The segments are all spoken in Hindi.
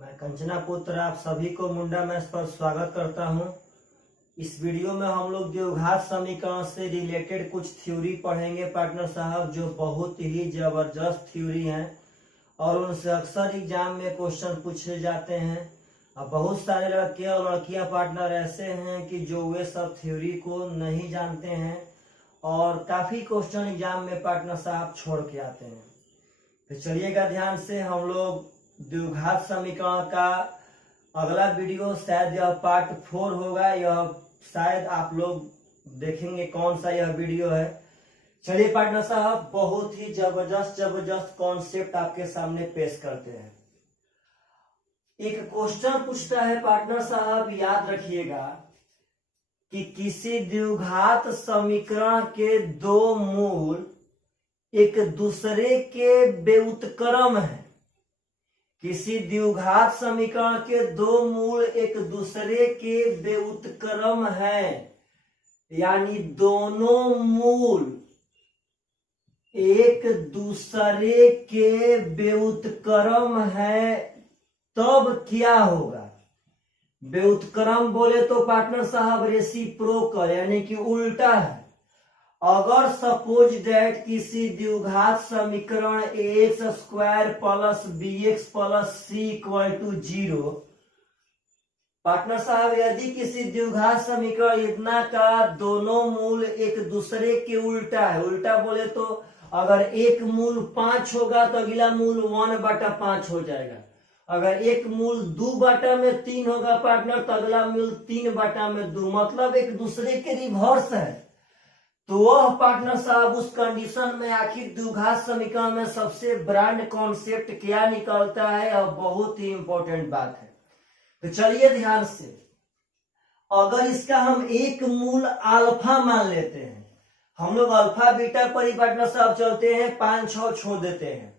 मैं कंचना पुत्र आप सभी को मुंडा मैथ्स पर स्वागत करता हूं। इस वीडियो में हम लोग द्विघात समीकरण से रिलेटेड कुछ थ्योरी पढ़ेंगे पार्टनर साहब, जो बहुत ही जबरदस्त थ्योरी हैं और उनसे अक्सर एग्जाम में क्वेश्चन पूछे जाते हैं। अब बहुत सारे लड़के और लड़कियां पार्टनर ऐसे हैं कि जो वे सब थ्योरी को नहीं जानते हैं और काफी क्वेश्चन एग्जाम में पार्टनर साहब छोड़ के आते हैं। तो चलिएगा ध्यान से, हम लोग द्विघात समीकरण का अगला वीडियो शायद यह पार्ट 4 होगा। यह शायद आप लोग देखेंगे कौन सा यह वीडियो है। चलिए पार्टनर साहब, बहुत ही जबरदस्त कॉन्सेप्ट आपके सामने पेश करते हैं। एक क्वेश्चन पूछता है पार्टनर साहब, याद रखिएगा कि किसी द्विघात समीकरण के दो मूल एक दूसरे के व्युत्क्रम है। किसी द्विघात समीकरण के दो मूल एक दूसरे के व्युत्क्रम है, यानी दोनों मूल एक दूसरे के व्युत्क्रम है, तब क्या होगा? व्युत्क्रम बोले तो पार्टनर साहब रेसिप्रोकल यानी कि उल्टा है। अगर सपोज दैट किसी द्विघात समीकरण ax square plus bx plus c equal to 0, partner साहब यदि किसी द्विघात समीकरण इतना का दोनों मूल एक दूसरे के उल्टा है, उल्टा बोले तो अगर एक मूल 5 होगा तो अगला मूल 1/5 हो जाएगा। अगर एक मूल 2/3 होगा पार्टनर तो अगला मूल 3/2, मतलब एक दूसरे के रिवर्स है। तो वह पार्टनर साहब उस कंडीशन में आखिर द्विघात समीकरण में सबसे ब्रांड कॉन्सेप्ट क्या निकलता है, और बहुत ही इंपॉर्टेंट बात है। तो चलिए ध्यान से, अगर इसका हम एक मूल अल्फा मान लेते हैं, हम लोग अल्फा बीटा पर ही पार्टनर साहब चलते हैं, 5 6 छोड़ देते हैं।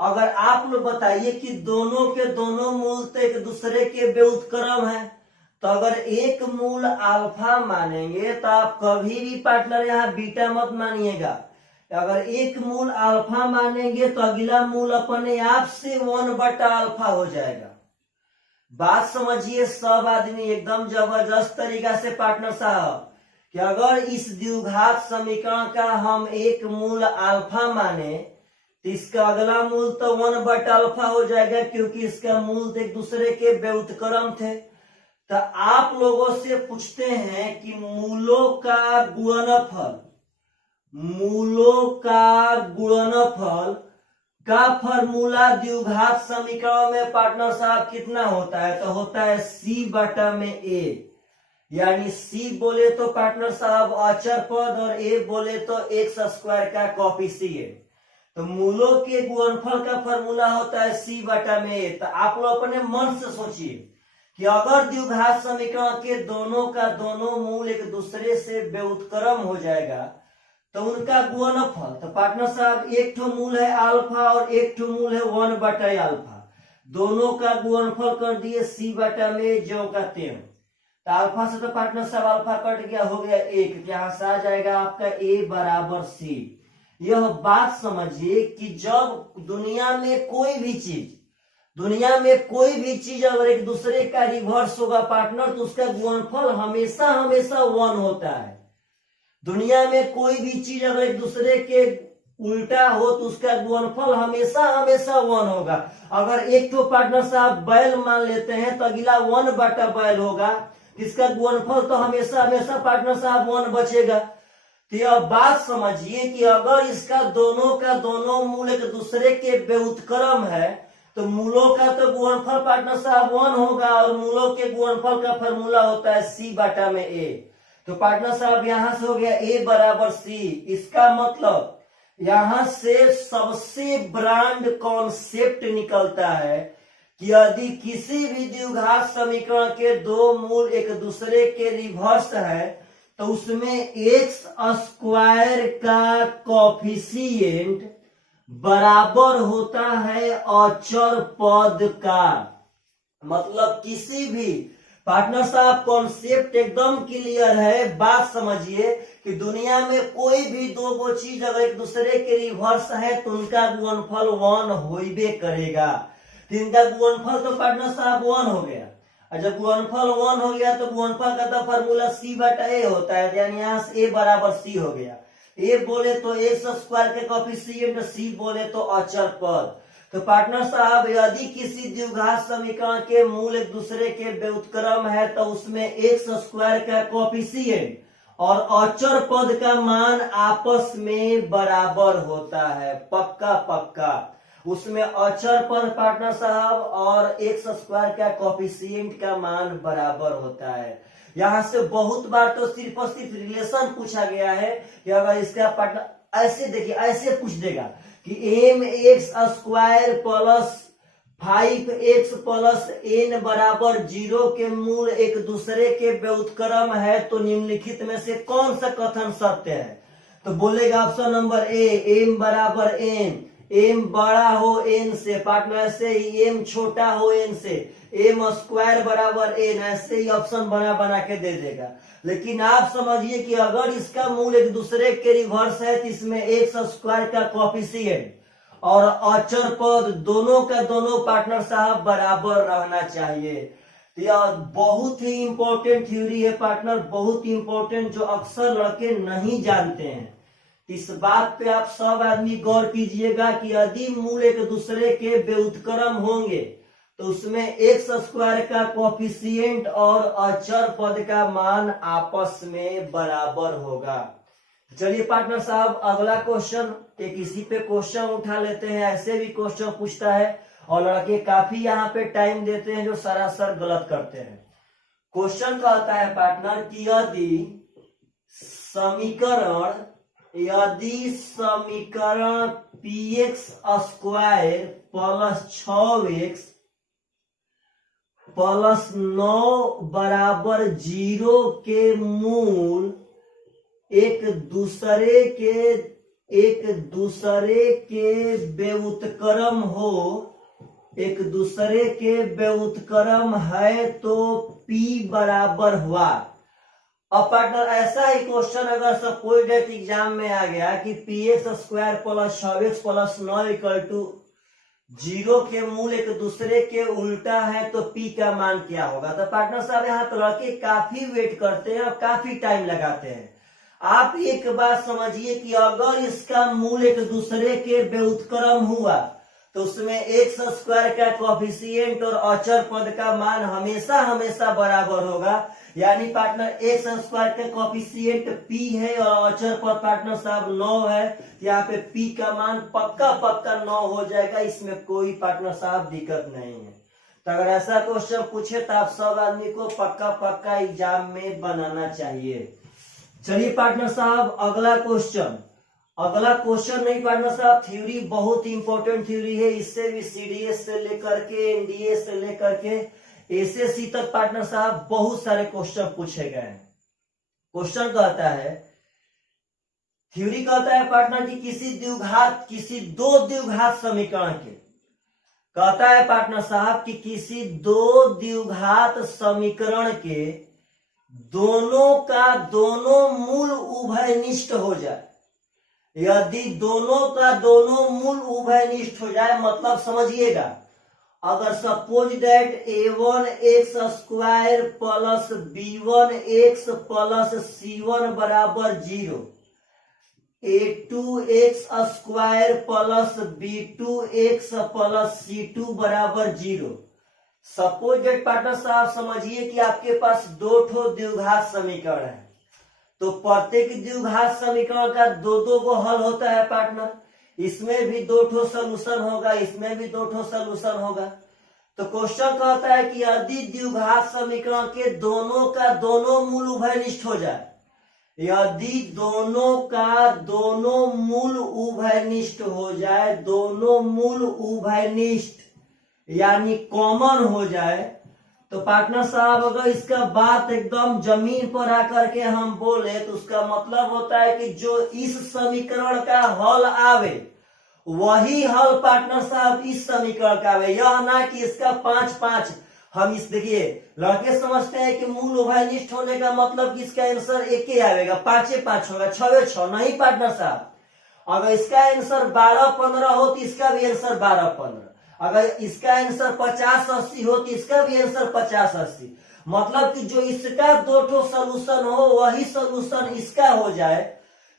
अगर आप लोग बताइए कि दोनों के दोनों मूल तो एक दूसरे के व्युत्क्रम है, तो अगर एक मूल अल्फा मानेंगे तो आप कभी भी पार्टनर यहाँ बीटा मत मानिएगा। अगर एक मूल अल्फा मानेंगे तो अगला मूल अपने आप से 1/अल्फा हो जाएगा। बात समझिए सब आदमी एकदम जबरदस्त तरीका से पार्टनर साहब, कि अगर इस द्विघात समीकरण का हम एक मूल अल्फा माने तो इसका अगला मूल तो 1/अल्फा हो जाएगा, क्योंकि इसका मूल तो एक दूसरे के व्युत्क्रम थे। तो आप लोगों से पूछते हैं कि मूलों का गुणनफल का फॉर्मूला द्विघात समीकरण में पार्टनर साहब कितना होता है? तो होता है c/a, यानी c बोले तो पार्टनर साहब अचर पद और a बोले तो x स्क्वायर का कोएफिशिएंट। तो मूलों के गुणनफल का फॉर्मूला होता है c/a। तो आप लोग अपने मन से सोचिए कि अगर द्विघात समीकरण के दोनों का दोनों मूल एक दूसरे से व्युत्क्रम हो जाएगा तो उनका गुणनफल, तो पार्टनर साहब एक ठो मूल है अल्फा और एक ठो मूल है 1/अल्फा, दोनों का गुणनफल कर दिए c/a जो का त्यों। तो अल्फा से तो पार्टनर साहब अल्फा कट गया, हो गया 1, यहां से आ जाएगा आपका a बराबर c। यह बात समझिए कि जब दुनिया में कोई भी चीज अगर एक दूसरे का रिवर्स होगा पार्टनर तो उसका गुणनफल हमेशा 1 होता है। दुनिया में कोई भी चीज अगर एक दूसरे के उल्टा हो तो उसका गुणनफल हमेशा 1 होगा। अगर एक तो पार्टनर साहब बैल मान लेते हैं तो अगला 1/बैल होगा, इसका गुणनफल तो हमेशा पार्टनर साहब 1 बचेगा। तो यह बात समझिए कि अगर इसका दोनों का दोनों मूल एक दूसरे के व्युत्क्रम है तो मूलों का तो गुणनफल पार्टनर साहब 1 होगा, और मूलों के गुणनफल का फॉर्मूला होता है c/a। तो पार्टनर साहब यहां से हो गया a बराबर c। इसका मतलब यहां से सबसे ब्रांड कॉन्सेप्ट निकलता है कि यदि किसी भी द्विघात समीकरण के दो मूल एक दूसरे के रिवर्स है तो उसमें x स्क्वायर का कोएफिशिएंट बराबर होता है अचर पद का। मतलब किसी भी पार्टनर साहब कॉन्सेप्ट एकदम क्लियर है। बात समझिए कि दुनिया में कोई भी दो गो चीज अगर एक दूसरे के रिवर्स है तो उनका गुणनफल 1 होइबे करेगा। तो इनका गुणनफल तो पार्टनर साहब 1 हो गया, और जब गुणनफल 1 हो गया तो गुणनफल का तो फॉर्मूला c बटा a होता है, यानी यहाँ से a बराबर c हो गया। a बोले तो एक्स स्क्वायर के कोफिशिएंट, c बोले तो अचर पद। तो पार्टनर साहब यदि किसी द्विघात समीकरण के मूल एक दूसरे के व्युत्क्रम है तो उसमें एक्स स्क्वायर का कोफिशिएंट और अचर पद का मान आपस में बराबर होता है, पक्का पक्का। उसमें अचर पद पार्टनर साहब और एक्स स्क्वायर का कोफिशिएंट का मान बराबर होता है। यहाँ से बहुत बार तो सिर्फ और सिर्फ रिलेशन पूछा गया है कि अगर इसका पार्टनर ऐसे देखिए, ऐसे पूछ देगा कि m x square plus 5x plus n बराबर 0 के मूल एक दूसरे के व्युत्क्रम है तो निम्नलिखित में से कौन सा कथन सत्य है? तो बोलेगा ऑप्शन नंबर ए, एम बराबर n, एम बड़ा हो n से, पार्टनर ऐसे ही एम छोटा हो n से, एम स्क्वायर बराबर n, ऐसे ही ऑप्शन बना बना के दे देगा। लेकिन आप समझिए कि अगर इसका मूल एक दूसरे के रिवर्स है तो इसमें एक्स स्क्वायर का कोफिशिएंट और अचर पद दोनों का दोनों पार्टनर साहब बराबर रहना चाहिए। तो यह बहुत ही इंपॉर्टेंट थ्योरी है पार्टनर, बहुत ही इंपॉर्टेंट, जो अक्सर लड़के नहीं जानते हैं। इस बात पे आप सब आदमी गौर कीजिएगा कि यदि मूल एक दूसरे के व्युत्क्रम होंगे तो उसमें एक्स स्क्वायर का कोफिशिएंट और अचर पद का मान आपस में बराबर होगा। चलिए पार्टनर साहब अगला क्वेश्चन, एक इसी पे क्वेश्चन उठा लेते हैं। ऐसे भी क्वेश्चन पूछता है और लड़के काफी यहाँ पे टाइम देते हैं जो सरासर गलत करते हैं। क्वेश्चन कहता है पार्टनर कि यदि समीकरण px square plus 6x plus 9 बराबर 0 के मूल एक दूसरे के व्युत्क्रम हो, एक दूसरे के व्युत्क्रम है तो p बराबर हुआ। अब पार्टनर ऐसा ही क्वेश्चन अगर सपोज डेट एग्जाम में आ गया कि px square plus 6x plus 9 equal to 0 के मूल एक दूसरे के उल्टा है तो p का मान क्या होगा? तो पार्टनर साहब यहाँ तो लड़के काफी वेट करते हैं और काफी टाइम लगाते हैं। आप एक बात समझिए कि अगर इसका मूल एक दूसरे के व्युत्क्रम हुआ तो उसमें एक्स स्क्वायर का कोफिशिएंट और अचर पद का मान हमेशा हमेशा बराबर होगा। यानी पार्टनर एक्स स्क्वायर का कोफिशिएंट p है और अचर पद पार्टनर साहब 9 है, यहाँ पे p का मान पक्का पक्का 9 हो जाएगा, इसमें कोई पार्टनर साहब दिक्कत नहीं है। तो अगर ऐसा क्वेश्चन पूछे तो आप सब आदमी को पक्का पक्का एग्जाम में बनाना चाहिए। चलिए पार्टनर साहब अगला क्वेश्चन, अगला क्वेश्चन नहीं पार्टनर साहब, थ्योरी बहुत इंपॉर्टेंट थ्योरी है। इससे भी सीडीएस से लेकर के एनडीए से लेकर के एसएससी तक पार्टनर साहब बहुत सारे क्वेश्चन पूछे गए हैं। क्वेश्चन कहता है, थ्योरी कहता है पार्टनर कि किसी दो द्विघात समीकरण के, कहता है पार्टनर साहब कि किसी दो द्विघात समीकरण के दोनों का दोनों मूल उभयनिष्ठ हो जाए। यदि दोनों का दोनों मूल उभयनिष्ठ हो जाए मतलब समझिएगा, अगर suppose that a1 x square plus b1 x plus c1 बराबर 0, a2 x square plus b2 x plus c2 बराबर 0। सपोज दैट पार्टनर साहब समझिए कि आपके पास दो ठो द्विघात समीकरण है, तो प्रत्येक द्विघात समीकरण का दो को हल होता है पार्टनर। इसमें भी दो ठो सॉल्यूशन होगा, इसमें भी दो ठो सॉल्यूशन होगा। तो क्वेश्चन कहता है कि यदि द्विघात समीकरण के दोनों का दोनों मूल उभयनिष्ठ हो जाए, यदि दोनों का दोनों मूल उभयनिष्ठ हो जाए, दोनों मूल उभयनिष्ठ यानी कॉमन हो जाए, तो पार्टनर साहब अगर इसका बात एकदम जमीन पर आकर के हम बोले तो उसका मतलब होता है कि जो इस समीकरण का हल आवे वही हल पार्टनर साहब इस समीकरण का आवे। यह ना कि इसका 5-5 हम इस, देखिए लड़के समझते हैं कि मूल उभयनिष्ठ होने का मतलब कि इसका आंसर एक ही आएगा, 5-5 होगा, 6-6। नहीं पार्टनर साहब, अगर इसका आंसर 12-15 हो तो इसका भी आंसर 12-15, अगर इसका आंसर 50-80 हो तो इसका भी आंसर 50-80, मतलब कि जो इसका दो ठो सोल्यूशन हो वही सोल्यूशन इसका हो जाए।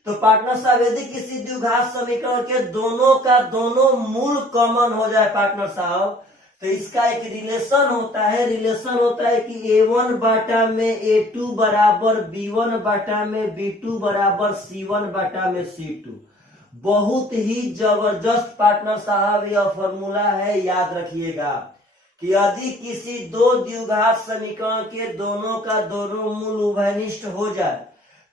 तो पार्टनर साहब यदि किसी द्विघात समीकरण के दोनों का दोनों मूल कॉमन हो जाए पार्टनर साहब, तो इसका एक रिलेशन होता है कि A1 बाटा में A2 बराबर B1 बाटा में B2 बराबर C1 बाटा में C2। बहुत ही जबरदस्त पार्टनर साहब यह फॉर्मूला है, याद रखिएगा कि यदि किसी दो द्विघात समीकरण के दोनों का दोनों मूल उभयनिष्ठ हो जाए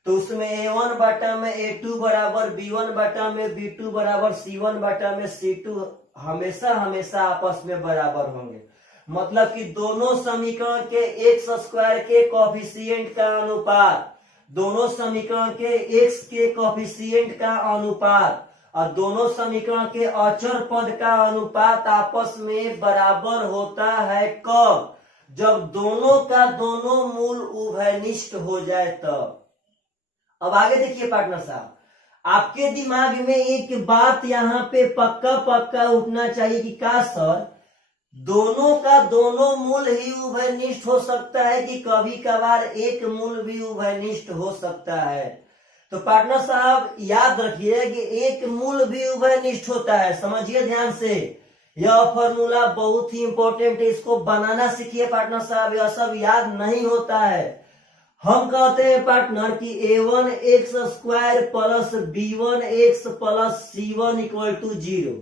तो उसमें A1 बाटा में A2 बराबर B1 बाटा में B2 बराबर C1 बाटा में C2 हमेशा हमेशा आपस में बराबर होंगे। मतलब कि दोनों समीकरण के एक्स स्क्वायर के कोफिशिएंट का अनुपात, दोनों समीकरण के एक्स के कोफिशिएंट का अनुपात और दोनों समीकरण के अचर पद का अनुपात आपस में बराबर होता है कब? जब दोनों का दोनों मूल उभयनिष्ठ हो जाए तब। अब आगे देखिए पार्टनर साहब, आपके दिमाग में एक बात यहाँ पे पक्का पक्का उठना चाहिए कि का सर दोनों का दोनों मूल ही उभयनिष्ठ हो सकता है कि कभी कभार एक मूल भी उभयनिष्ठ हो सकता है? तो पार्टनर साहब याद रखिए कि एक मूल भी उभयनिष्ठ होता है। समझिए ध्यान से, यह फॉर्मूला बहुत ही इंपॉर्टेंट है, इसको बनाना सीखिए पार्टनर साहब, यह सब याद नहीं होता है। हम कहते हैं पार्टनर कि A1 x square plus B1 x plus C1 equal to 0,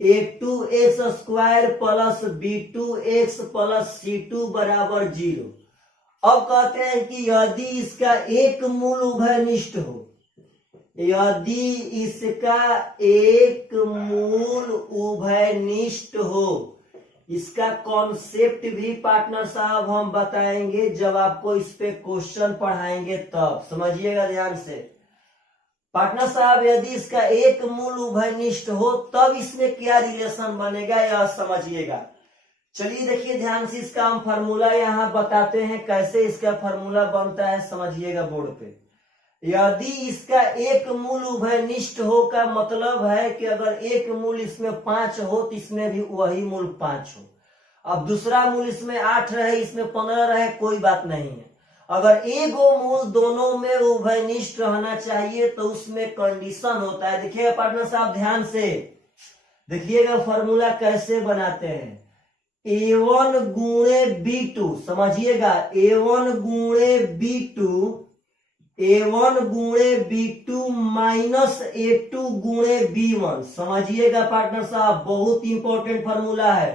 A2 x square plus B2 x plus C2 बराबर 0। अब कहते हैं कि यदि इसका एक मूल उभयनिष्ठ हो, यदि इसका एक मूल उभयनिष्ठ हो, इसका कॉन्सेप्ट भी पार्टनर साहब हम बताएंगे जब आपको इस पे क्वेश्चन पढ़ाएंगे तब, समझिएगा ध्यान से। पार्टनर साहब यदि इसका एक मूल उभयनिष्ठ हो तब इसमें क्या रिलेशन बनेगा यह समझिएगा। चलिए देखिए ध्यान से, इसका हम फार्मूला यहाँ बताते हैं, कैसे इसका फार्मूला बनता है समझिएगा बोर्ड पे। यदि इसका एक मूल उभयनिष्ठ हो का मतलब है कि अगर एक मूल इसमें 5 हो तो इसमें भी वही मूल 5 हो। अब दूसरा मूल इसमें 8 रहे, इसमें 15 रहे, कोई बात नहीं है। अगर एक मूल दोनों में उभयनिष्ठ रहना चाहिए तो उसमें कंडीशन होता है। देखिएगा पार्टनर साहब ध्यान से, देखिएगा फॉर्मूला कैसे बनाते हैं। A1 गुणे B2, समझिएगा A1 गुणे B2, A1 गुणे B2 माइनस A2 गुणे B1, समझिएगा पार्टनर साहब बहुत इंपॉर्टेंट फॉर्मूला है,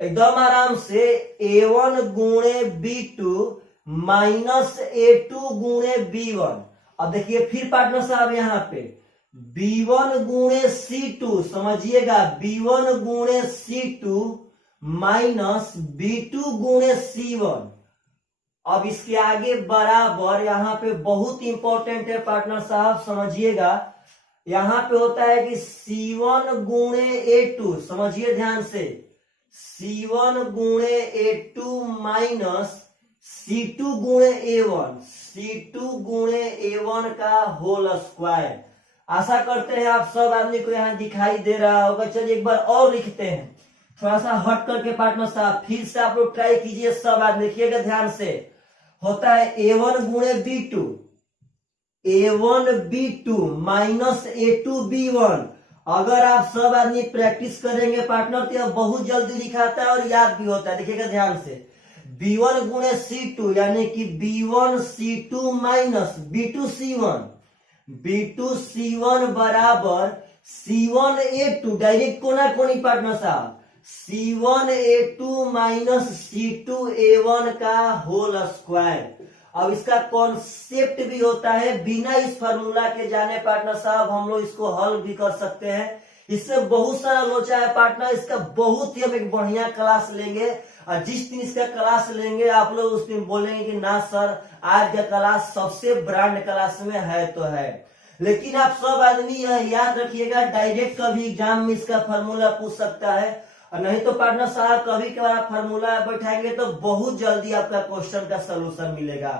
एकदम आराम से। A1 गुणे B2 माइनस A2 गुणे B1। अब देखिए फिर पार्टनर साहब यहाँ पे B1 गुणे C2, समझिएगा B1 गुणे C2 माइनस B2 गुणे C1। अब इसके आगे बराबर, यहाँ पे बहुत इंपॉर्टेंट है पार्टनर साहब समझिएगा, यहाँ पे होता है कि C1 गुणे A2, समझिए ध्यान से, C1 गुणे A2 माइनस C2 गुणे A1, C2 गुणे A1 का होल स्क्वायर। आशा करते हैं आप सब आदमी को यहाँ दिखाई दे रहा होगा। चलिए एक बार और लिखते हैं, थोड़ा सा हट करके पार्टनर साहब, फिर से आप लोग ट्राई कीजिए, सब आदमी देखिएगा ध्यान से। होता है A1 गुणे B2, A1 B2 minus A2 B1। अगर आप सब आदमी प्रैक्टिस करेंगे पार्टनर तो यह बहुत जल्दी लिखाता है और याद भी होता है। देखिएगा ध्यान से, B1 गुणे C2 यानी कि B1 C2 minus B2 C1, B2 C1 बराबर C1 A2, डायरेक्ट कोना कोनी पार्टनर साहब, C1 A2 minus C2 A1 का होल स्क्वायर। अब इसका कॉन्सेप्ट भी होता है, बिना इस फार्मूला के जाने पार्टनर साहब हम लोग इसको हल भी कर सकते हैं। इससे बहुत सारा लोचा है पार्टनर, इसका बहुत ही हम एक बढ़िया क्लास लेंगे और जिस दिन इसका क्लास लेंगे आप लोग उस दिन बोलेंगे कि ना सर आज का क्लास सबसे ब्रांड क्लास में है तो है। लेकिन आप सब आदमी यह याद रखिएगा, डायरेक्ट कभी एग्जाम में इसका फार्मूला पूछ सकता है और नहीं तो पार्टनर साहब कभी कभार आप फार्मूला बैठाएंगे तो बहुत जल्दी आपका क्वेश्चन का सोल्यूशन मिलेगा।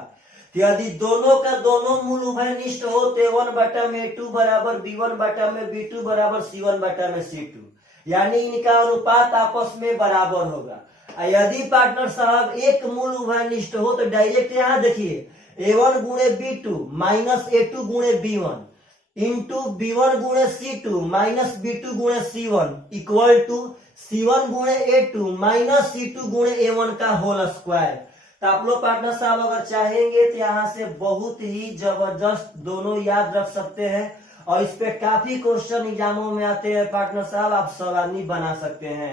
तो यदि दोनों का दोनों मूल उभयनिष्ठ हो तो A1 बटा में A2 बराबर B1 बटा में B2 बराबर C1 बटा में C2। यानी इनका अनुपात आपस में बराबर होगा। यदि पार्टनर साहब एक मूल उभयनिष्ठ हो तो डायरेक्ट यहाँ देखिए A1 गुणे B2 माइनस A2 गुणे B1 इंटू B1 गुणे C2 माइनस B2 गुणे C1 इक्वल टू C1 गुणे A2 माइनस C2 गुणे A1 का होल स्क्वायर। तो आप लोग पार्टनर साहब अगर चाहेंगे तो यहाँ से बहुत ही जबरदस्त दोनों याद रख सकते हैं और इस पे काफी क्वेश्चन एग्जामों में आते हैं पार्टनर साहब, आप सब आदमी बना सकते हैं।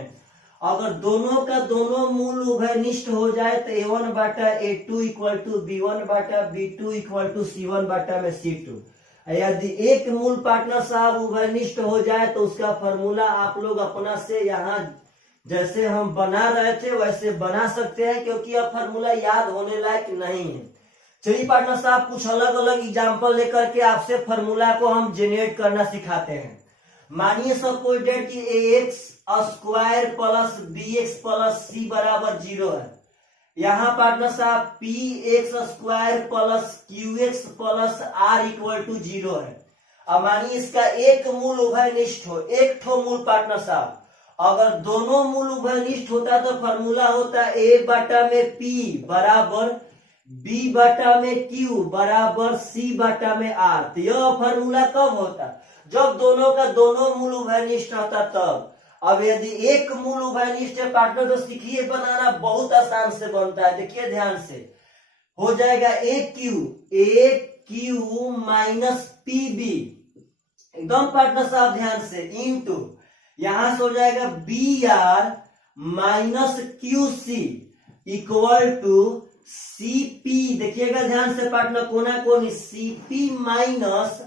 अगर दोनों का दोनों मूल उभयनिष्ठ हो जाए तो A1 बाटा A2 इक्वल टू B1 बाटा B2 इक्वल टू C1 बाटा में C2। यदि एक मूल पार्टनर साहब उभयनिष्ठ हो जाए तो उसका फॉर्मूला आप लोग अपना से यहाँ जैसे हम बना रहे थे वैसे बना सकते हैं, क्योंकि अब फॉर्मूला याद होने लायक नहीं है। चलिए पार्टनर साहब कुछ अलग अलग एग्जाम्पल लेकर के आपसे फॉर्मूला को हम जनरेट करना सिखाते हैं। मानिए सपोज डेट कि ax square plus bx plus c बराबर 0 है। यहाँ पार्टनर साहब px square plus qx plus r equal to 0 है। अब मानिए इसका एक मूल उभयनिष्ठ हो, एक ठो मूल पार्टनर साहब, अगर दोनों मूल उभयनिष्ठ होता तो फॉर्मूला होता a बटा में p बराबर b बटा में q बराबर c बटा में r। तो यह फॉर्मूला कब होता? जब दोनों का दोनों मूल उभयनिष्ठ होता तब। अब यदि एक मूल उभयनिष्ठ है पार्टनर तो सीखिए बनाना बहुत आसान से बनता है। देखिए ध्यान से हो जाएगा a q माइनस pb, एकदम पार्टनर साहब ध्यान से, इंटू यहां से हो जाएगा br minus qc equal to cp, देखिएगा ध्यान से पार्टनर कोना कोनी, cp माइनस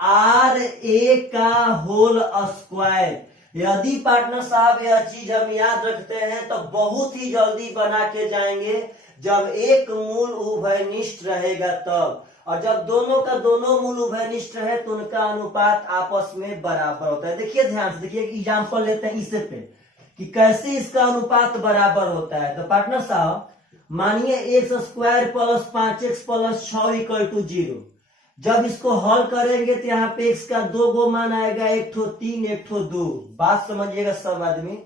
ra का होल स्क्वायर। यदि पार्टनर साहब यह चीज हम याद रखते हैं तो बहुत ही जल्दी बना के जाएंगे जब एक मूल उभयनिष्ठ रहेगा तब, और जब दोनों का दोनों मूल उभयनिष्ठ है तो उनका अनुपात आपस में बराबर होता है। देखिए ध्यान से, देखिए एग्जाम्पल लेते हैं इसे पे कि कैसे इसका अनुपात बराबर होता है। तो पार्टनर साहब मानिए x square plus 5x plus 6 equal to 0। जब इसको हल करेंगे तो यहाँ पे x का 2 गो मान आएगा, एक ठो 3 एक ठो 2। बात समझिएगा सब आदमी,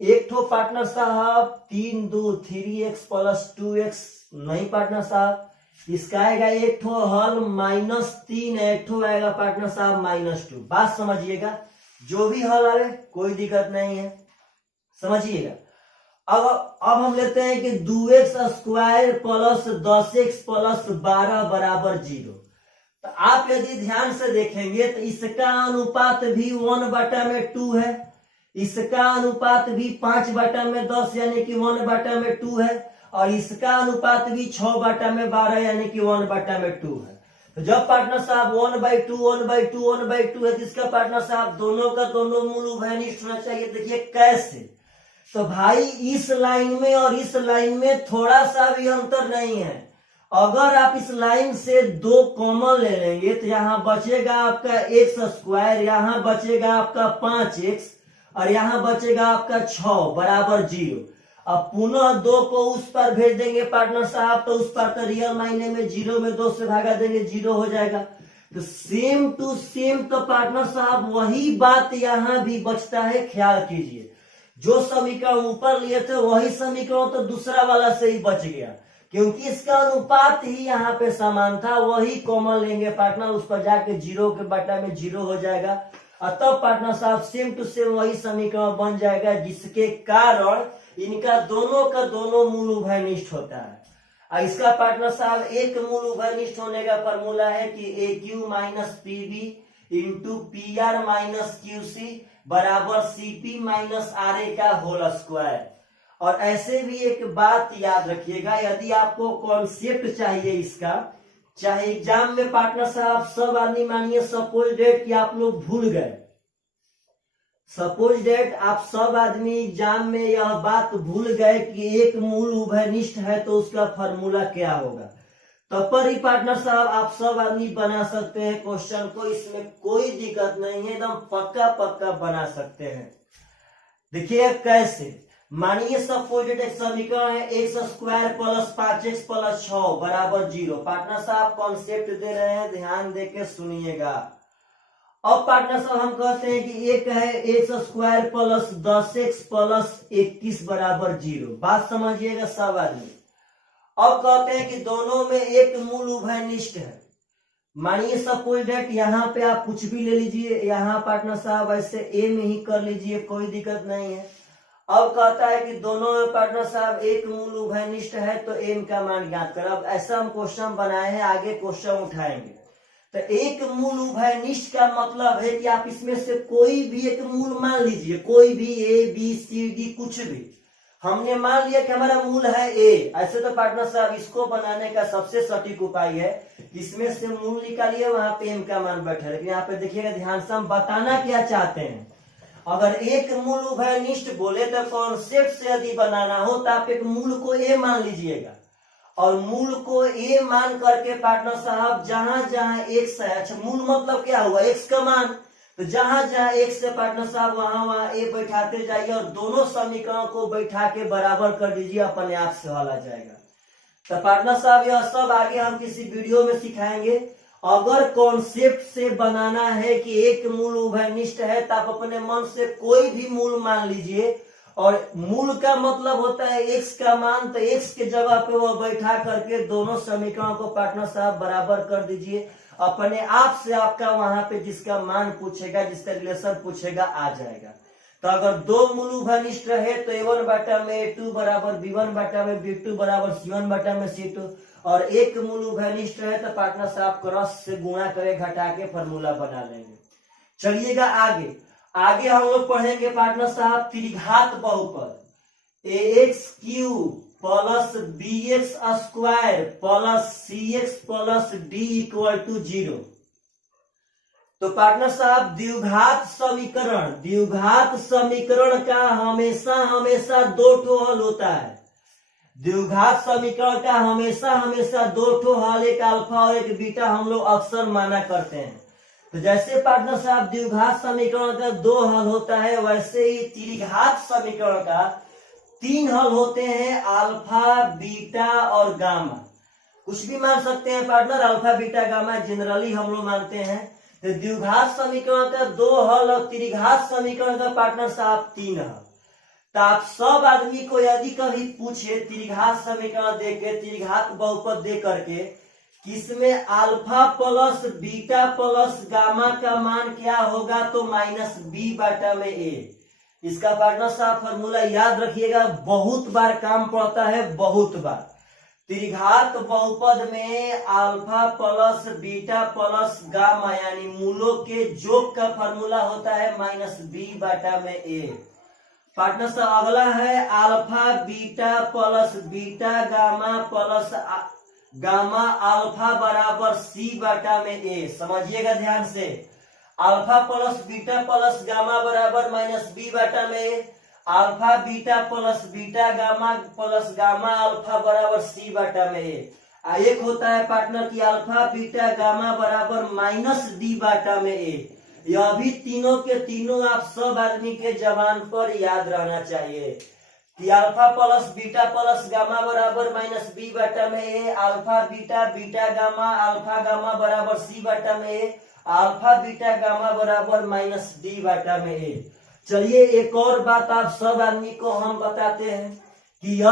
एक ठो पार्टनर साहब 3 2 3x प्लस 2x नहीं पार्टनर साहब, इसका आएगा एक ठो हल -3, एक ठो आएगा पार्टनर साहब -2। बात समझिएगा, जो भी हल आए कोई दिक्कत नहीं है, समझिएगा। अब हम लेते हैं कि 2x square plus 10x plus 12 बराबर 0। तो आप यदि ध्यान से देखेंगे तो इसका अनुपात भी 1 बटा में 2 है, इसका अनुपात भी 5 बटा में 10 यानी कि 1 बटा में 2 है, और इसका अनुपात भी 6 बटा में 12 यानी कि 1 बटा में 2 है। तो जब पार्टनर साहब 1/2 1/2 1/2 है तो इसका पार्टनर साहब दोनों का दोनों मूल उभयनिष्ठ होना चाहिए। देखिए कैसे, तो भाई इस लाइन में और इस लाइन में थोड़ा सा भी अंतर नहीं है। अगर आप इस लाइन से 2 कॉमन ले लेंगे तो यहाँ बचेगा आपका x स्क्वायर, यहाँ बचेगा आपका 5x और यहाँ बचेगा आपका 6 बराबर 0। अब पुनः 2 को उस पर भेज देंगे पार्टनर साहब तो उस पर तो रियल मायने में 0 में 2 से भागा देंगे 0 हो जाएगा। तो सेम टू सेम तो पार्टनर साहब वही बात यहाँ भी बचता है। ख्याल कीजिए, जो समीकरण ऊपर लिए थे वही समीकरण तो दूसरा वाला से ही बच गया, क्योंकि इसका अनुपात ही यहाँ पे समान था। वही कॉमन लेंगे पार्टनर, उस पर जाके 0 के बटा में 0 हो जाएगा, और तब पार्टनर साहब सेम टू सेम वही समीकरण बन जाएगा, जिसके कारण इनका दोनों का दोनों मूल उभयनिष्ठ होता है। और इसका पार्टनर साहब एक मूल उभयनिष्ठ होने का फॉर्मूला है कि AQ minus PB into PR minus QC बराबर CP माइनस RA का होल स्क्वायर। और ऐसे भी एक बात याद रखिएगा, यदि आपको कॉन्सेप्ट चाहिए इसका, चाहे एग्जाम में पार्टनर साहब सब आदमी मानिए सपोज डेट कि आप लोग भूल गए, सपोज डेट आप सब आदमी एग्जाम में यह बात भूल गए कि एक मूल उभयनिष्ठ है तो उसका फॉर्मूला क्या होगा, तब पर ही पार्टनर साहब आप सब आदमी बना सकते हैं क्वेश्चन को, इसमें कोई दिक्कत नहीं है, एकदम पक्का पक्का बना सकते हैं। देखिए कैसे, मानिए सपोज एक समीकरण है x square plus 5x plus 6 बराबर 0। पार्टनर साहब कॉन्सेप्ट दे रहे हैं, ध्यान देके सुनिएगा। अब पार्टनर साहब हम कहते हैं कि एक है x square plus 10x plus 21 बराबर 0। बात समझिएगा सब आदमी। अब कहते हैं कि दोनों में एक मूल उभयनिष्ठ है। मानिए सपोज डेट यहाँ पे आप कुछ भी ले लीजिए, यहाँ पार्टनर साहब ऐसे ए में ही कर लीजिए, कोई दिक्कत नहीं है। अब कहता है कि दोनों में पार्टनर साहब एक मूल उभयनिष्ठ है तो एम का मान ज्ञात कर। अब ऐसा हम क्वेश्चन बनाए हैं, आगे क्वेश्चन उठाएंगे। तो एक मूल उभयनिष्ठ का मतलब है कि आप इसमें से कोई भी एक मूल मान लीजिए, कोई भी ए बी सी डी कुछ भी। हमने मान लिया कि हमारा मूल है ए। ऐसे तो पार्टनर साहब इसको बनाने का सबसे सटीक उपाय है, इसमें से मूल निकालिए, वहां पे एम का मान बैठे। लेकिन यहाँ पे देखिएगा ध्यान से, हम बताना क्या चाहते हैं। अगर एक मूल उभयनिष्ठ बोले तो कॉन्सेप्ट से यदि बनाना हो तो आप एक मूल को ए मान लीजिएगा, और मूल को ए मान करके पार्टनर साहब जहां जहां एक्स है, अच्छा मूल मतलब क्या हुआ, एक्स का मान, तो जहां जहां एक्स है पार्टनर साहब वहां वहां ए बैठाते जाइए और दोनों समीकरणों को बैठा के बराबर कर दीजिए, अपने आप से हल आ जाएगा। तो पार्टनर साहब यह सब आगे हम किसी वीडियो में सिखाएंगे। अगर कॉन्सेप्ट से बनाना है कि एक मूल उभयनिष्ठ है तो आप अपने मन से कोई भी मूल मान लीजिए, और मूल का मतलब होता है एक्स का मान, तो एक्स के जगह पे वो बैठा करके दोनों समीकरणों को पार्टनर साहब बराबर कर दीजिए, अपने आप से आपका वहां पे जिसका मान पूछेगा, जिसका रिलेशन पूछेगा आ जाएगा। तो अगर दो मूल उभयनिष्ठ रहे तो a1 बटा में a2 बराबर b1 बटा में b2 बराबर c1 बटा में c2, और एक मूल उभयनिष्ठ रहे तो पार्टनर साहब क्रॉस से गुणा करे घटा के फॉर्मूला बना लेंगे। चलिएगा आगे। आगे हम लोग पढ़ेंगे पार्टनर साहब त्रिघात बहुपद ax³ plus bx square plus cx plus d equal to 0। तो पार्टनर साहब द्विघात समीकरण का हमेशा हमेशा दो ठो हल होता है। द्विघात समीकरण का हमेशा हमेशा दो ठो हल, एक अल्फा और एक बीटा हम लोग अक्सर माना करते हैं। तो जैसे पार्टनर साहब द्विघात समीकरण का दो हल होता है, वैसे ही त्रिघात समीकरण का तीन हल होते हैं, अल्फा बीटा और गामा। कुछ भी मान सकते हैं partner, alpha beta gamma generally हम लोग मानते हैं। तो द्विघात समीकरण का दो हल और त्रिघात समीकरण का पार्टनर साहब तीन हल। तो आप सब आदमी को यदि कभी पूछे त्रिघात समीकरण देके, त्रिघात बहुपद दे करके, किसमें alpha plus beta plus gamma का मान क्या होगा, तो माइनस बी बटा में ए। इसका पार्टनर साहब फॉर्मूला याद रखिएगा, बहुत बार काम पड़ता है, बहुत बार। त्रिघात बहुपद में alpha plus beta plus gamma यानी मूलों के योग का फॉर्मूला होता है माइनस बी बटा में ए। पार्टनर साहब अगला है alpha beta plus beta gamma plus gamma alpha बराबर सी बटा में ए। समझिएगा ध्यान से, alpha plus beta plus gamma बराबर माइनस बी बटा में A, alpha beta plus beta gamma plus gamma alpha बराबर सी बटा में ए। एक होता है पार्टनर की अल्फा बीटा गामा बराबर माइनस डी बटा में ए। यह भी तीनों के तीनों आप सब आदमी के जबान पर याद रहना चाहिए कि alpha plus beta plus gamma बराबर माइनस बी बटा में A, alpha beta beta gamma alpha gamma बराबर सी बटा में ए, अल्फा बीटा गामा बराबर माइनस डी बटा में ए। चलिए एक और बात आप सब आदमी को हम बताते हैं कि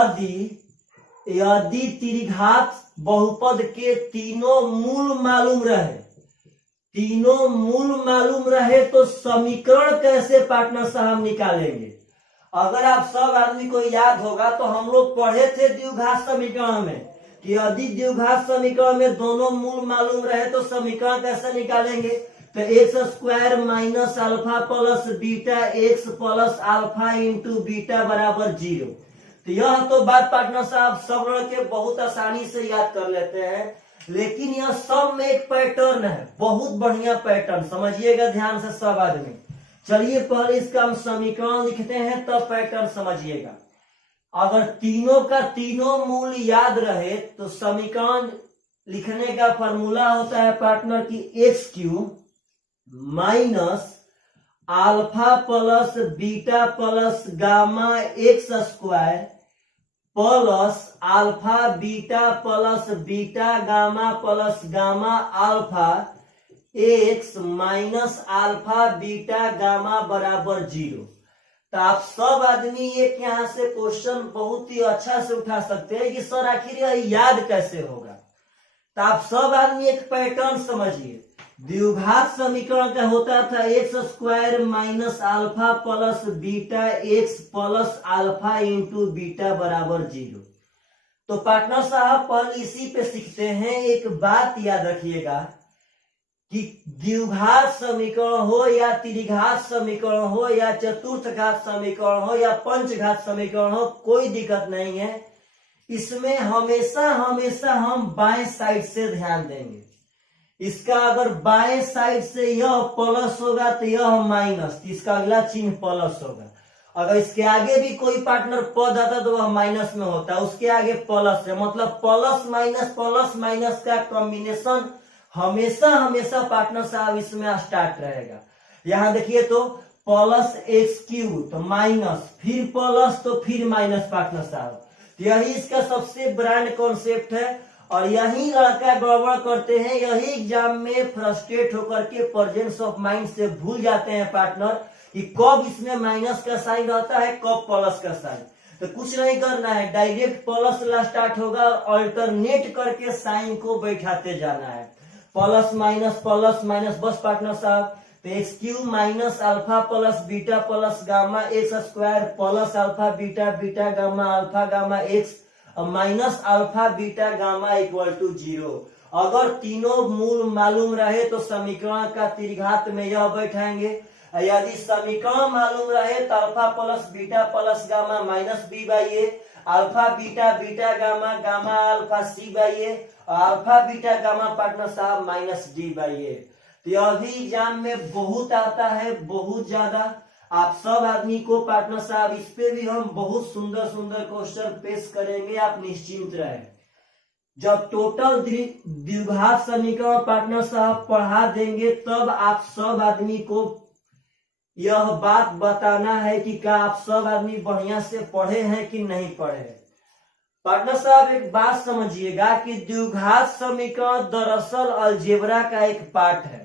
यदि त्रिघात बहुपद के तीनों मूल मालूम रहे तो समीकरण कैसे पार्टनर साहब निकालेंगे। अगर आप सब आदमी को याद होगा तो हम लोग पढ़े थे द्विघात समीकरण में कि यदि द्विघात समीकरण में दोनों मूल मालूम रहे तो समीकरण कैसे निकालेंगे। तो x square minus alpha plus beta x plus alpha into beta बराबर 0। तो यह तो बात पार्टनर साहब सब लड़के बहुत आसानी से याद कर लेते हैं, लेकिन यह सब में एक पैटर्न है, बहुत बढ़िया पैटर्न, समझिएगा ध्यान से सब आदमी। चलिए पहले इसका हम समीकरण लिखते हैं तब पैटर्न समझिएगा। अगर तीनों का तीनों मूल याद रहे तो समीकरण लिखने का फॉर्मूला होता है पार्टनर की x³ minus alpha plus beta plus gamma x square plus alpha beta plus beta gamma plus gamma alpha x minus alpha beta gamma बराबर 0। तो आप सब आदमी एक यहाँ से क्वेश्चन बहुत ही अच्छा से उठा सकते हैं कि सर आखिर यह याद कैसे होगा। तो आप सब आदमी एक पैटर्न समझिए। द्विघात समीकरण का होता था x square minus alpha plus beta x plus alpha into beta बराबर 0। तो पार्टनर साहब पर इसी पे सीखते हैं। एक बात याद रखिएगा कि द्विघात समीकरण हो या त्रिघात समीकरण हो या चतुर्थ घात समीकरण हो या पंचघात समीकरण हो, कोई दिक्कत नहीं है। इसमें हमेशा हमेशा हम बाएं साइड से ध्यान देंगे। इसका अगर बाएं साइड से यह प्लस होगा तो यह माइनस, इसका अगला चिन्ह प्लस होगा। अगर इसके आगे भी कोई पार्टनर पद आता तो वह माइनस में होता है, उसके आगे प्लस है, मतलब प्लस माइनस का कॉम्बिनेशन हमेशा हमेशा पार्टनर साहब इसमें स्टार्ट रहेगा। यहां देखिए तो प्लस एक्स क्यूब तो माइनस, फिर प्लस तो फिर माइनस पार्टनर साहब। यही इसका सबसे ब्रांड कॉन्सेप्ट है और यही लड़का गड़बड़ करते हैं। यही एग्जाम में फ्रस्ट्रेट होकर के प्रेजेंस ऑफ माइंड से भूल जाते हैं पार्टनर कि कब इसमें माइनस का साइन रहता है, कब प्लस का साइन। तो कुछ नहीं करना है, डायरेक्ट प्लस ला स्टार्ट होगा और अल्टरनेट करके साइन को बैठाते जाना है। प्लस माइनस बस पार्टनर साहब। तो x cube minus alpha plus beta plus gamma x square plus alpha beta beta gamma alpha gamma x minus alpha beta gamma equal to 0। अगर तीनों मूल मालूम रहे तो समीकरण का त्रिघात में यह बैठाएंगे। यदि समीकरण मालूम रहे तो alpha plus beta plus gamma minus b by a, alpha beta beta gamma gamma alpha c by a, alpha beta gamma partner साहब माइनस डी बाई ए। तो यह भी एग्जाम में बहुत आता है, बहुत ज्यादा। आप सब आदमी को पार्टनर साहब इस पे भी हम बहुत सुंदर सुंदर क्वेश्चन पेश करेंगे, आप निश्चिंत रहे। जब टोटल द्विघात समीकरण पार्टनर साहब पढ़ा देंगे तब आप सब आदमी को यह बात बताना है कि क्या आप सब आदमी बढ़िया से पढ़े हैं कि नहीं पढ़े। पार्टनर साहब एक बात समझिएगा कि द्विघात समीकरण दरअसल अलजेब्रा का एक पार्ट है।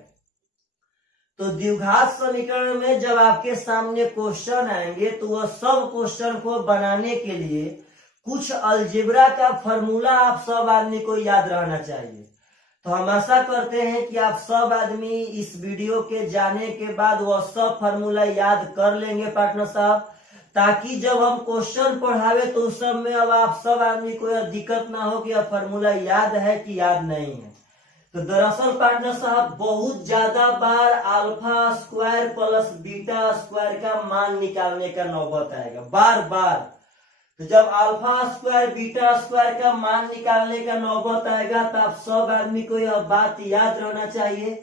तो द्विघात समीकरण में जब आपके सामने क्वेश्चन आएंगे तो वह सब क्वेश्चन को बनाने के लिए कुछ अलजेब्रा का फॉर्मूला आप सब आदमी को याद रहना चाहिए। तो हम आशा करते हैं कि आप सब आदमी इस वीडियो के जाने के बाद वह सब फॉर्मूला याद कर लेंगे पार्टनर साहब, ताकि जब हम क्वेश्चन पढ़ावे तो उस सब में अब आप सब आदमी को यह दिक्कत ना हो कि यह फॉर्मूला याद है कि याद नहीं है। तो दरअसल पार्टनर साहब बहुत ज्यादा बार alpha square plus beta square का मान निकालने का नौबत आएगा, बार बार। तो जब अल्फा स्क्वायर बीटा स्क्वायर का मान निकालने का नौबत आएगा तो आप सब आदमी को यह बात याद रहना चाहिए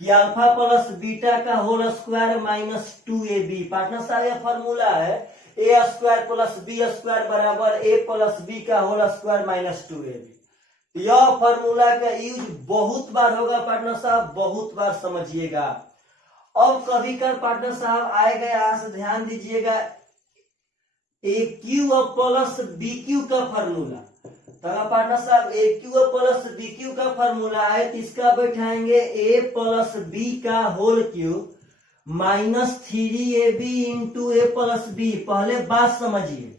कि अल्फा प्लस बीटा का whole square minus 2ab। Partner साहब यह फॉर्मूला है a square plus b square बराबर ए प्लस बी का होल स्क्वायर माइनस 2ab। यह फॉर्मूला का यूज बहुत बार होगा पार्टनर साहब, बहुत बार समझिएगा। अब कभी कर पार्टनर साहब आएगा, यहां से ध्यान दीजिएगा, A cube plus B cube का फॉर्मूला। तो पार्टनर साहब A cube plus B cube का फॉर्मूला है तो इसका बैठाएंगे ए प्लस बी का whole cube minus 3ab into A plus B. पहले बात समझिए,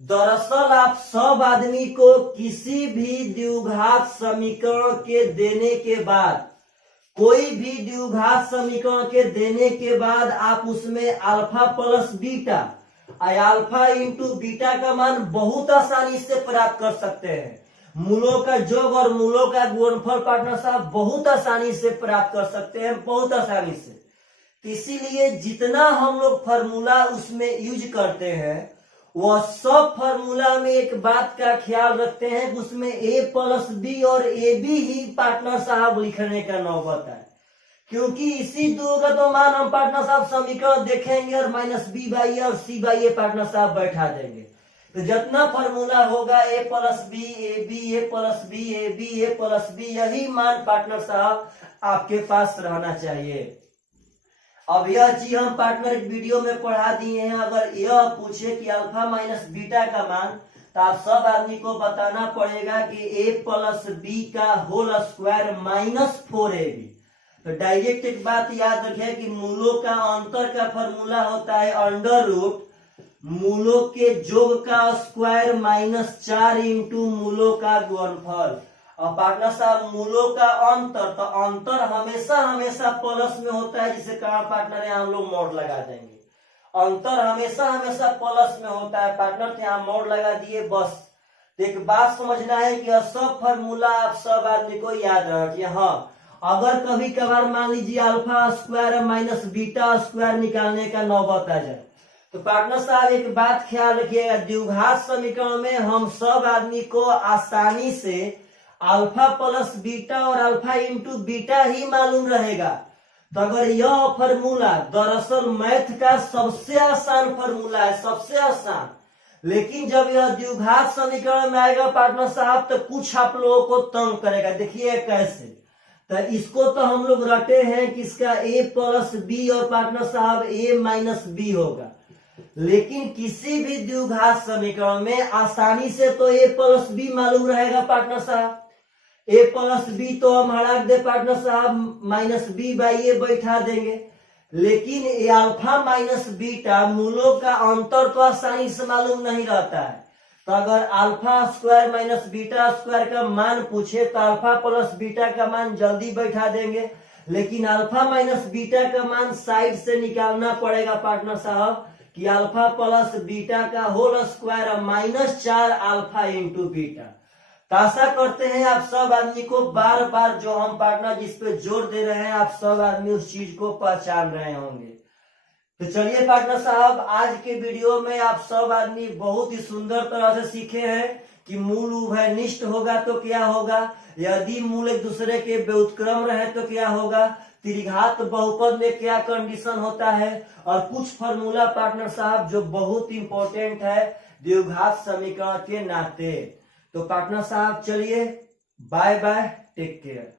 दरअसल आप सब आदमी को किसी भी द्विघात समीकरण के देने के बाद, कोई भी द्विघात समीकरण के देने के बाद आप उसमें alpha plus beta alpha into beta का मान बहुत आसानी से प्राप्त कर सकते हैं। मूलों का योग और मूलों का गुणनफल पार्टनर साहब बहुत आसानी से प्राप्त कर सकते हैं, बहुत आसानी से। इसीलिए जितना हम लोग फॉर्मूला उसमें यूज करते हैं वह सब फॉर्मूला में एक बात का ख्याल रखते हैं कि उसमें ए प्लस बी और ए बी ही पार्टनर साहब लिखने का नौबत है, क्योंकि इसी दो का तो मान हम पार्टनर साहब समीकरण देखेंगे और माइनस बी बाई ए और सी बाई ए पार्टनर साहब बैठा देंगे। तो जितना फॉर्मूला होगा A plus B A B A plus B A B A plus B, यही मान पार्टनर साहब आपके पास रहना चाहिए। अब यह चीज हम पार्टनर वीडियो में पढ़ा दिए हैं। अगर यह पूछे कि अल्फा माइनस बीटा का मान, तो आप सब आदमी को बताना पड़ेगा कि ए प्लस बी का होल स्क्वायर माइनस 4ab। तो डायरेक्ट एक बात याद रखें कि मूलों का अंतर का फॉर्मूला होता है अंडर रूट मूलों के योग का स्क्वायर माइनस 4 इंटू मूलों का गुणनफल। और पार्टनर साहब मूलों का अंतर, तो अंतर हमेशा हमेशा प्लस में होता है, जिसे कारण पार्टनर यहाँ हम लोग मोड लगा देंगे। अंतर हमेशा हमेशा प्लस में होता है पार्टनर, तो यहाँ मोड लगा दिए बस। तो एक बात समझना है कि यह सब फॉर्मूला आप सब आदमी को याद रखिए। हाँ, अगर कभी कभार मान लीजिए alpha square minus beta square निकालने का नौबत आ जाए, तो पार्टनर साहब एक बात ख्याल रखिएगा, द्विघात समीकरण में हम सब आदमी को आसानी से अल्फा प्लस बीटा और अल्फा इंटू बीटा ही मालूम रहेगा। तो अगर यह फॉर्मूला दरअसल मैथ का सबसे आसान फॉर्मूला है, सबसे आसान, लेकिन जब यह द्विघात समीकरण में आएगा पार्टनर साहब तो कुछ आप लोगों को तंग करेगा। देखिए कैसे, तो इसको तो हम लोग रटे हैं कि इसका a प्लस बी और पार्टनर साहब a माइनस बी होगा, लेकिन किसी भी द्विघात समीकरण में आसानी से तो a प्लस बी मालूम रहेगा पार्टनर साहब। a प्लस बी तो हम हटा दे पार्टनर साहब, माइनस बी बाई ए बैठा देंगे, लेकिन ये अल्फा माइनस बीटा मूलों का अंतर तो आसानी से मालूम नहीं रहता है। तो अगर alpha square minus beta square का मान पूछे तो अल्फा प्लस बीटा का मान जल्दी बैठा देंगे, लेकिन अल्फा माइनस बीटा का मान साइड से निकालना पड़ेगा पार्टनर साहब कि अल्फा प्लस बीटा का whole square minus 4 alpha into beta. तो आशा करते हैं आप सब आदमी को बार बार जो हम पार्टनर जिस पे जोर दे रहे हैं आप सब आदमी उस चीज को पहचान रहे होंगे। तो चलिए पार्टनर साहब, आज के वीडियो में आप सब आदमी बहुत ही सुंदर तरह से सीखे हैं कि मूल उभयनिष्ठ होगा तो क्या होगा, यदि मूल एक दूसरे के व्युत्क्रम रहे तो क्या होगा, त्रिघात बहुपद में क्या कंडीशन होता है, और कुछ फॉर्मूला पार्टनर साहब जो बहुत इंपॉर्टेंट है द्विघात समीकरण के नाते। तो पार्टनर साहब चलिए, बाय बाय, टेक केयर।